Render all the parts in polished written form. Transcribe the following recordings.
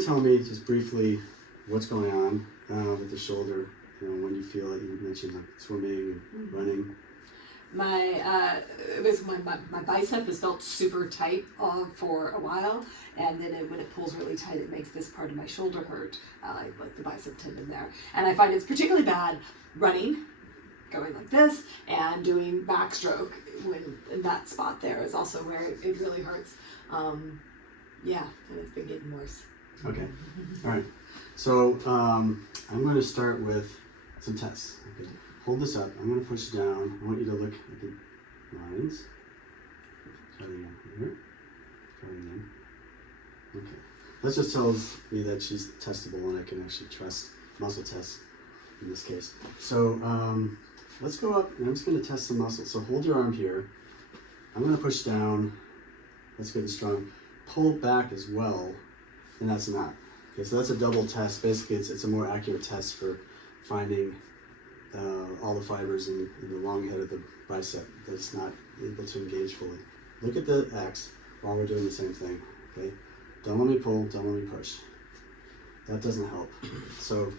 to tell me just briefly what's going on with the shoulder? When you feel it, you mentioned like swimming and running. My bicep has felt super tight for a while, and then when it pulls really tight, it makes this part of my shoulder hurt, like the bicep tendon there. And I find it's particularly bad running, going like this, and doing backstroke when in that spot there is also where it really hurts. Yeah, and it's been getting worse. Okay, all right. So I'm going to start with some tests. Okay, hold this up. I'm going to push down. I want you to look at the lines. Try it again. Here. Try it again. Okay. That just tells me that she's testable and I can actually trust muscle tests in this case. So let's go up and I'm just going to test some muscles. So hold your arm here. I'm going to push down. That's good and strong. Pull back as well, and that's not. Okay, so that's a double test. Basically, it's a more accurate test for finding all the fibers in the long head of the bicep that's not able to engage fully. Look at the X while we're doing the same thing. Okay, don't let me pull, don't let me push. That doesn't help. So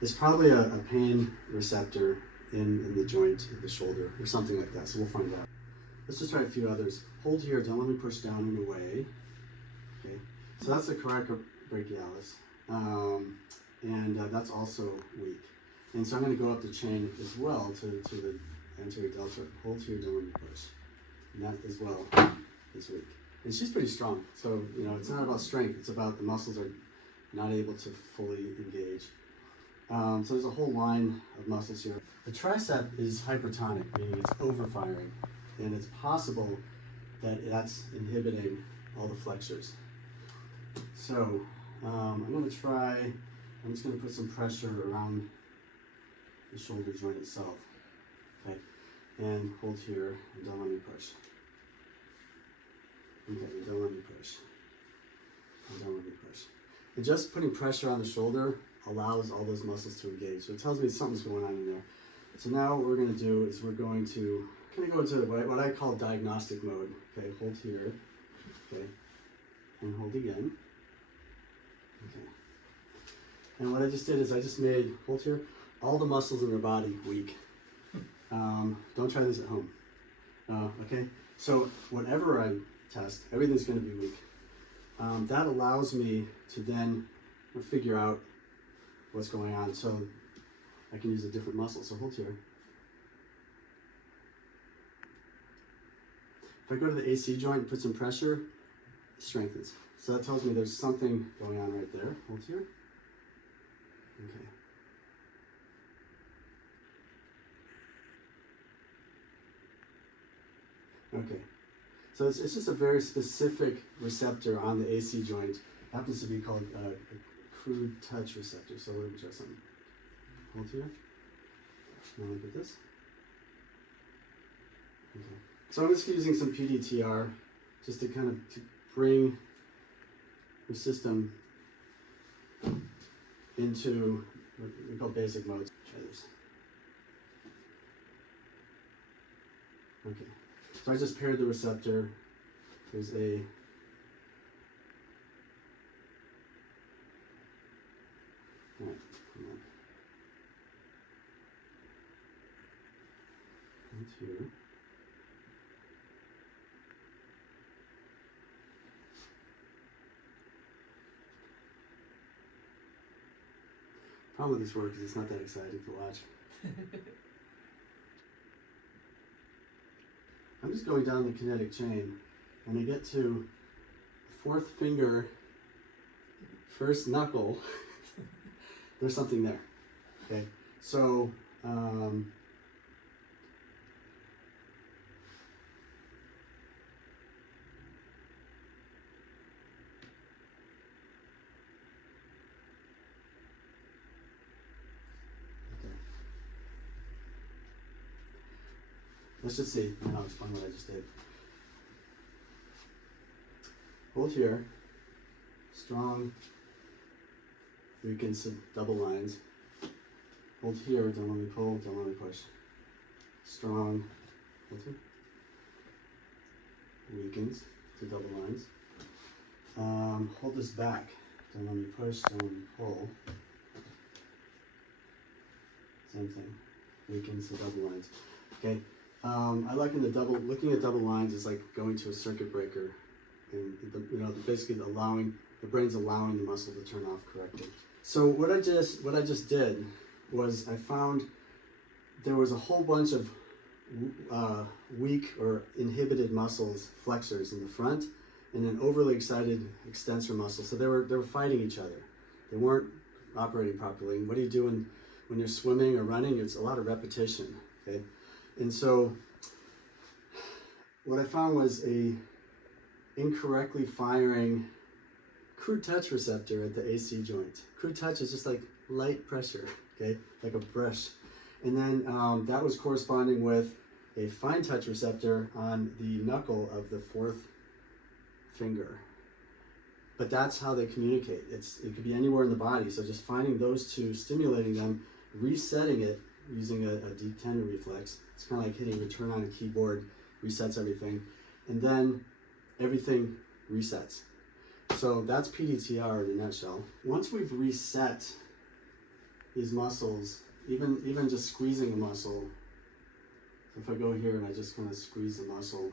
it's probably a pain receptor in the joint of the shoulder or something like that. So we'll find out. Let's just try a few others. Hold here, don't let me push down and away. Okay, so that's the coracobrachialis, and that's also weak. And so I'm going to go up the chain as well to the anterior delta. Hold here, don't let me push. And that as well is weak. And she's pretty strong. So, it's not about strength, it's about the muscles are not able to fully engage. So there's a whole line of muscles here. The tricep is hypertonic, meaning it's overfiring. And it's possible that that's inhibiting all the flexors. So I'm going to try, I'm just going to put some pressure around the shoulder joint itself. Okay, and hold here and don't let me push. Okay, and don't let me push. And don't let me push. And just putting pressure on the shoulder allows all those muscles to engage. So it tells me something's going on in there. So now what we're going to do is we're going to go into what I call diagnostic mode. Okay, hold here. Okay, and hold again. Okay. And what I just did is I just made, hold here, all the muscles in your body weak. Don't try this at home. Okay, so whatever I test, everything's going to be weak. That allows me to then figure out what's going on. So I can use a different muscle. So hold here. If I go to the AC joint and put some pressure, it strengthens. So that tells me there's something going on right there. Hold here. Okay. Okay. So it's just a very specific receptor on the AC joint. It happens to be called a crude touch receptor. So let me try something. Hold here. Now look at this. Okay. So I'm just using some PDTR just to kind of bring the system into what we call basic modes. Try this. Okay. So I just paired the receptor. There's a all right, come on. Right here. Problem with this work is it's not that exciting to watch. I'm just going down the kinetic chain. When I get to fourth finger, first knuckle, there's something there. Okay, so let's just see, and I'll explain what I just did. Hold here, strong, weakens double lines. Hold here, don't let me pull, don't let me push. Strong, hold here, weakens to double lines. hold this back. Don't let me push, don't let me pull. Same thing. Weakens the double lines. Okay. I liken looking at double lines is like going to a circuit breaker, and basically the brain's allowing the muscle to turn off correctly. So what I just did was I found there was a whole bunch of weak or inhibited muscles, flexors in the front, and an overly excited extensor muscle. So they were fighting each other. They weren't operating properly. And what do you do when you're swimming or running? It's a lot of repetition. Okay, and so what I found was a incorrectly firing crude touch receptor at the AC joint. Crude touch is just like light pressure, okay, like a brush. And then that was corresponding with a fine touch receptor on the knuckle of the fourth finger. But that's how they communicate. It could be anywhere in the body. So just finding those two, stimulating them, resetting it using a deep tendon reflex. It's kind of like hitting return on a keyboard, resets everything. And then everything resets. So that's PDTR in a nutshell. Once we've reset these muscles, even just squeezing a muscle, so if I go here and I just kind of squeeze the muscle,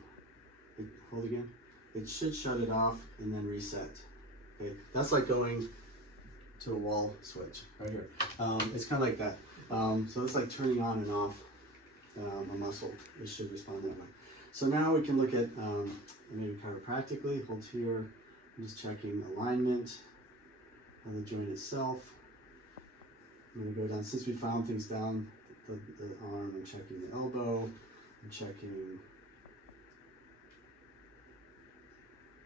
hold again, it should shut it off and then reset. Okay, that's like going to a wall switch right here. It's kind of like that. So it's like turning on and off a muscle. It should respond that way. So now we can look at maybe chiropractically. Hold here. I'm just checking alignment on the joint itself. I'm going to go down. Since we found things down the arm, I'm checking the elbow. I'm checking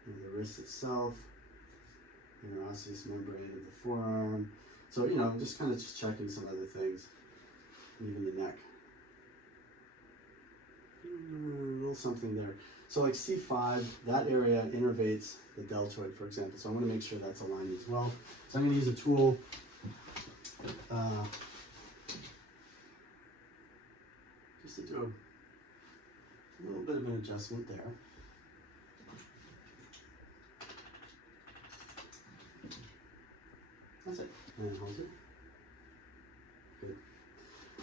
the wrist itself, interosseous membrane of the forearm. So, just kind of just checking some other things, even the neck. A little something there. So like C5, that area innervates the deltoid, for example. So I want to make sure that's aligned as well. So I'm going to use a tool. Just to do a little bit of an adjustment there. That's it. And hold it. Good.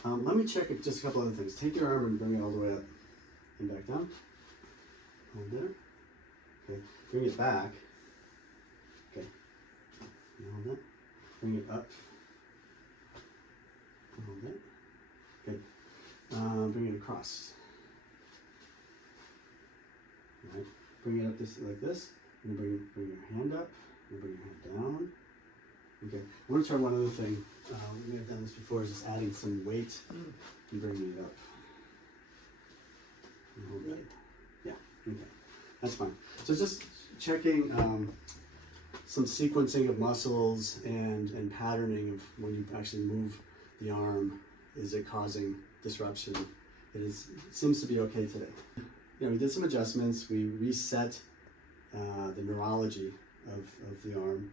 Let me check just a couple other things. Take your arm and bring it all the way up and back down. Hold there. Okay. Bring it back. Okay. And hold it. Bring it up. And hold it. Good. Bring it across. All right. Bring it up like this. And bring your hand up. And bring your hand down. Okay, I want to try one other thing. We may have done this before, is just adding some weight and bringing it up. And hold that. Yeah, okay, that's fine. So just checking some sequencing of muscles and patterning of when you actually move the arm. Is it causing disruption? It seems to be okay today. We did some adjustments. We reset the neurology of the arm.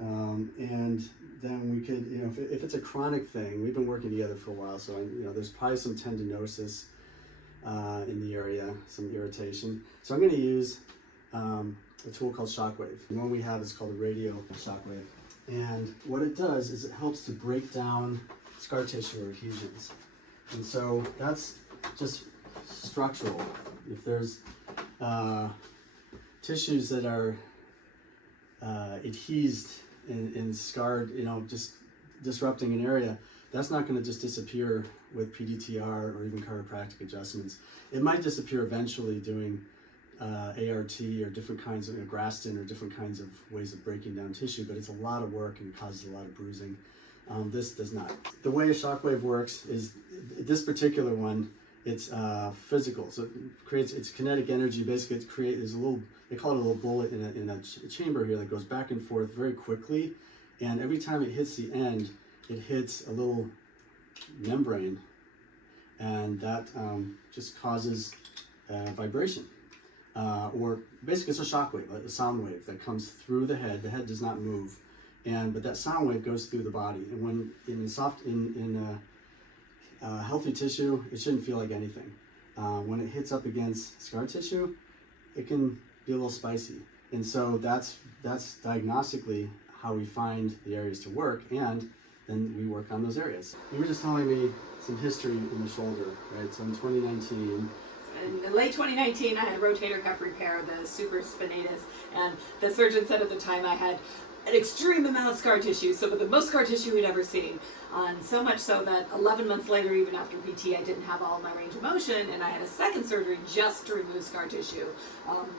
And then we could, if it's a chronic thing, we've been working together for a while, so there's probably some tendinosis in the area, some irritation. So I'm going to use a tool called Shockwave. The one we have is called a radio Shockwave. And what it does is it helps to break down scar tissue or adhesions. And so that's just structural. If there's tissues that are adhesed and scarred, just disrupting an area, that's not going to just disappear with PDTR or even chiropractic adjustments. It might disappear eventually doing ART or different kinds of Graston or different kinds of ways of breaking down tissue, but it's a lot of work and causes a lot of bruising. This does not. The way a shockwave works is this particular one, it's physical, so it's kinetic energy. Basically, there's a little, they call it a little bullet in a chamber here that goes back and forth very quickly, and every time it hits the end, it hits a little membrane, and that just causes vibration, or basically it's a shock wave, a sound wave that comes through the head. The head does not move, but that sound wave goes through the body, and when in healthy tissue, it shouldn't feel like anything. When it hits up against scar tissue, it can be a little spicy. And so that's diagnostically how we find the areas to work, and then we work on those areas. You were just telling me some history in the shoulder, right? So in 2019, in late 2019, I had a rotator cuff repair, the supraspinatus, and the surgeon said at the time I had an extreme amount of scar tissue, some of the most scar tissue we'd ever seen. So much so that 11 months later, even after PT, I didn't have all my range of motion, and I had a second surgery just to remove scar tissue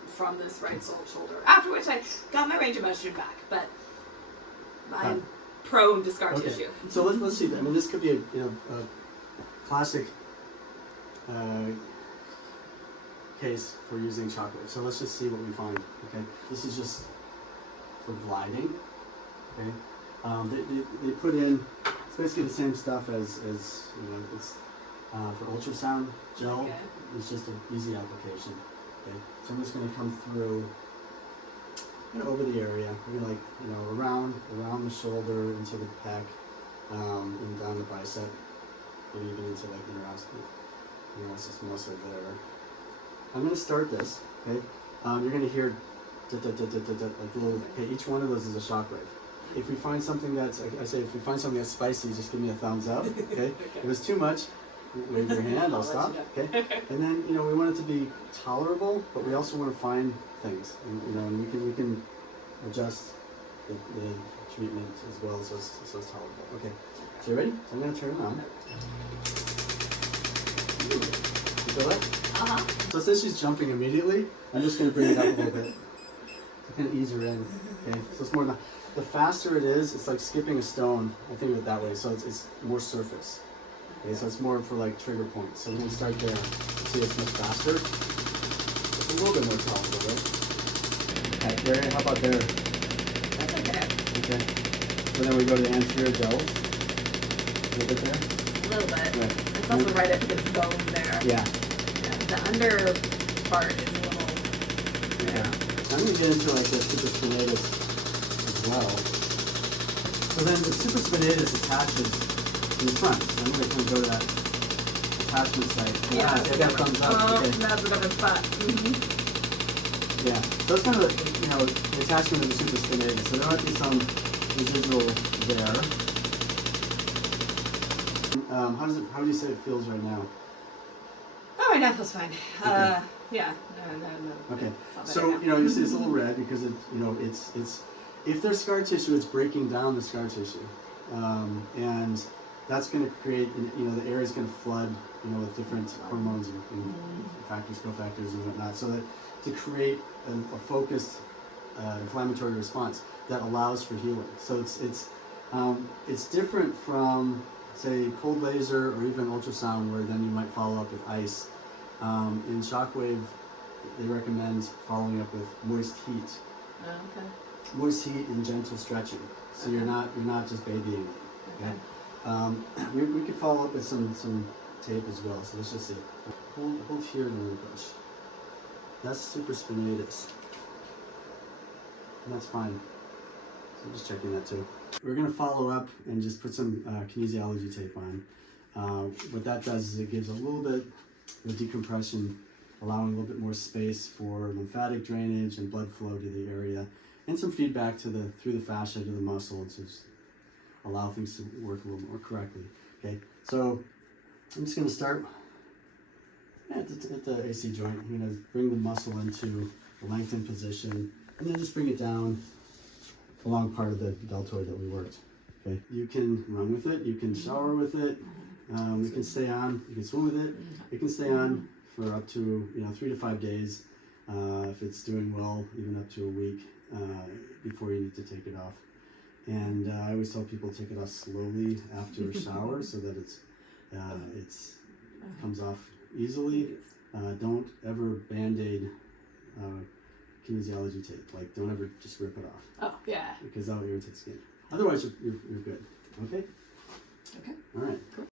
from this right shoulder. After which I got my range of motion back, but I'm prone to scar tissue. So let's see. I mean, this could be a classic case for using Shockwave. So let's just see what we find. Okay, this is just for gliding. Okay, they put in, it's basically the same stuff as it's for ultrasound gel. Okay. It's just an easy application. Okay, so I'm just going to come through over the area. We're going to around the shoulder into the pec, and down the bicep, and even into like interosseous muscle there. I'm going to start this. Okay, you're going to hear like little. Okay, each one of those is a shockwave. If we find something that's, I say, if we find something that's spicy, just give me a thumbs up. Okay. If it's too much, wave your hand. I'll stop. Okay. And then we want it to be tolerable, but we also want to find things, and we can adjust the treatment as well, so it's tolerable. Okay. So you ready? So I'm going to turn it on. You feel that? So since she's jumping immediately, I'm just going to bring it up a little bit to kind of ease her in. Okay. So it's more than the faster it is, it's like skipping a stone. I think of it that way. So it's more surface. Okay, so it's more for like trigger points. So we're going to start there. See, it's much faster. It's a little bit more tolerable, right? Okay, there. How about there? That's okay. Okay. So then we go to the anterior delts. A little bit there? A little bit. Right. It's also right up against the bone there. Yeah. The under part is a little. Yeah. I'm going to get into like the supraspinatus as well. So then the supraspinatus attaches in the front. So I'm going to kind of go to that attachment site. Yeah, I got thumbs up. Okay. That's another spot. Yeah. So it's kind of the attachment of the supraspinatus. So there might be some residual there. How do you say it feels right now? Oh, right now feels fine. Okay. Yeah. No. Okay. It's So you see it's a little red because it's if there's scar tissue, it's breaking down the scar tissue, and that's going to create the area is going to flood with different hormones and factors, cofactors, and whatnot, so that to create a focused inflammatory response that allows for healing. So it's different from say cold laser or even ultrasound, where then you might follow up with ice. In Shockwave, they recommend following up with moist heat. Oh, okay. Moist heat and gentle stretching, so you're not just babying it. Okay. We could follow up with some tape as well. So let's just see. Hold here and then push. That's supraspinatus, and that's fine. So I'm just checking that too. We're going to follow up and just put some kinesiology tape on. What that does is it gives a little bit of decompression, allowing a little bit more space for lymphatic drainage and blood flow to the area, and some feedback through the fascia to the muscle to allow things to work a little more correctly. Okay, so I'm just going to start at the AC joint. I'm going to bring the muscle into a lengthened position, and then just bring it down along part of the deltoid that we worked. Okay, you can run with it, you can shower with it, you can stay on, you can swim with it, it can stay on for up to 3 to 5 days. If it's doing well, even up to a week before you need to take it off. And I always tell people to take it off slowly after a shower so that it comes off easily. Don't ever band-aid kinesiology tape. Like, don't ever just rip it off. Oh, yeah. Because that'll irritate skin. Otherwise, you're good. Okay? Okay. All right. Cool.